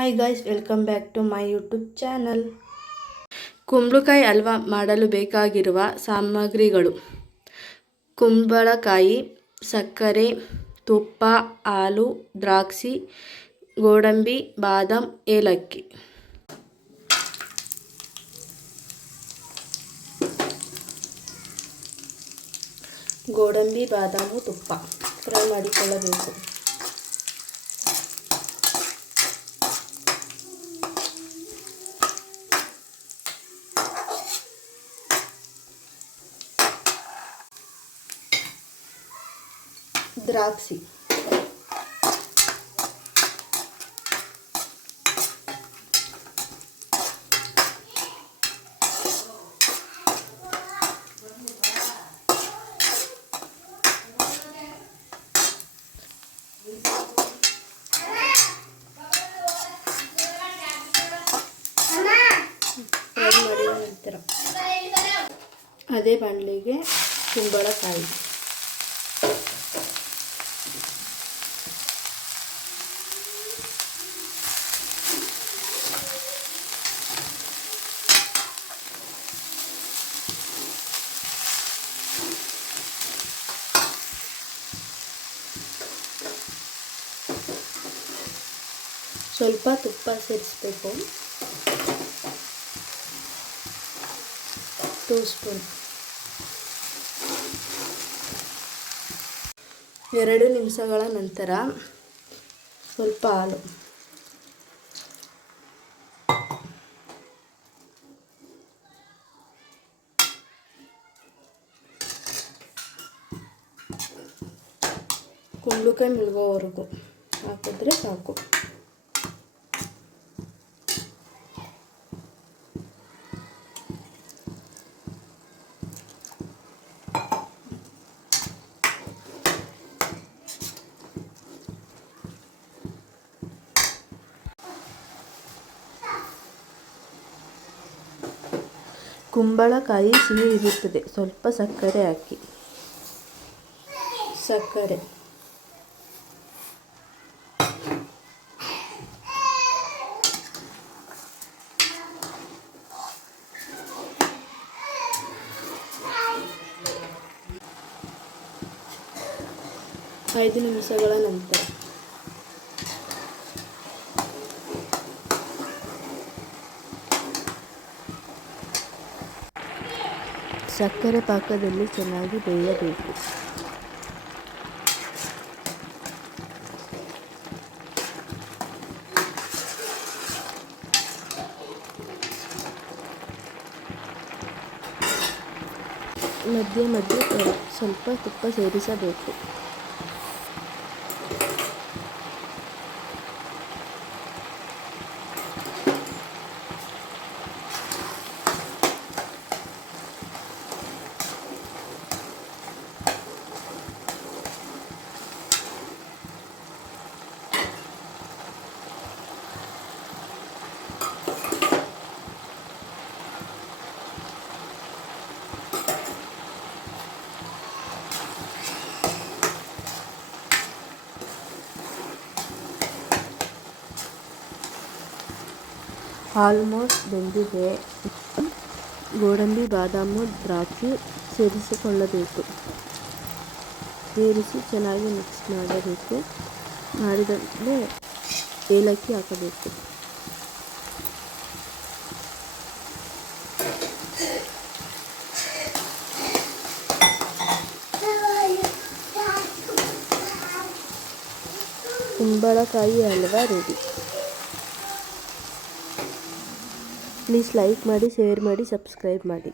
Hi guys, welcome back to my YouTube channel. ಕುಂಬಳಕಾಯಿ ಹಲ್ವಾ ಮಾಡಲು ಬೇಕಾಗಿರುವ ಸಾಮಗ್ರಿಗಳು: ಕುಂಬಳಕಾಯಿ, ಸಕ್ಕರೆ, ತುಪ್ಪ, ಹಾಲು, ದ್ರಾಕ್ಷಿ, ಗೋಡಂಬಿ, ಬಾದಾಮ್, ಏಲಕ್ಕಿ. ಗೋಡಂಬಿ, ಬಾದಾಮು, ತುಪ್ಪ ಫ್ರೈ ಮಾಡಿಕೊಳ್ಳಬೇಕು. ದ್ರಾಕ್ಷಿ, ಫ್ರೈ ಮಾಡಿದ ನಂತರ ಅದೇ ಬಾಣಲೆಗೆ ಕುಂಬಳಕಾಯಿ, ಸ್ವಲ್ಪ ತುಪ್ಪ ಸೇರಿಸಬೇಕು, 2 ಸ್ಪೂನ್. 2 ನಿಮಿಷಗಳ ನಂತರ ಸ್ವಲ್ಪ ಹಾಲು, ಕುಂಬಳಕಾಯಿ ಮುಳುಗೋವರೆಗೂ ಹಾಕಿದ್ರೆ ಸಾಕು. ಕುಂಬಳಕಾಯಿ ಸಿಹಿ ಇರುತ್ತದೆ, ಸ್ವಲ್ಪ ಸಕ್ಕರೆ ಹಾಕಿ. ಸಕ್ಕರೆ, ಐದು ನಿಮಿಷಗಳ ನಂತರ ಸಕ್ಕರೆ ಪಾಕದಲ್ಲಿ ಚೆನ್ನಾಗಿ ಬೇಯಬೇಕು. ಮಧ್ಯೆ ಮಧ್ಯೆ ಸ್ವಲ್ಪ ತುಪ್ಪ ಸೇರಿಸಬೇಕು. ಆಲ್ಮೋಸ್ಟ್ ಬೆಂದಿದೆ. ಗೋಡಂಬಿ, ಬಾದಾಮು, ದ್ರಾಕ್ಷಿ ಸೇರಿಸಿಕೊಳ್ಳಬೇಕು. ಸೇರಿಸಿ ಚೆನ್ನಾಗಿ ಮಿಕ್ಸ್ ಮಾಡಬೇಕು. ಮಾಡಿದರೆ ಏಲಕ್ಕಿ ಹಾಕಬೇಕು. ಕುಂಬಳಕಾಯಿ ಹಲ್ವಾ ರೆಡಿ. ಪ್ಲೀಸ್ ಲೈಕ್ ಮಾಡಿ, ಶೇರ್ ಮಾಡಿ, ಸಬ್ಸ್ಕ್ರೈಬ್ ಮಾಡಿ.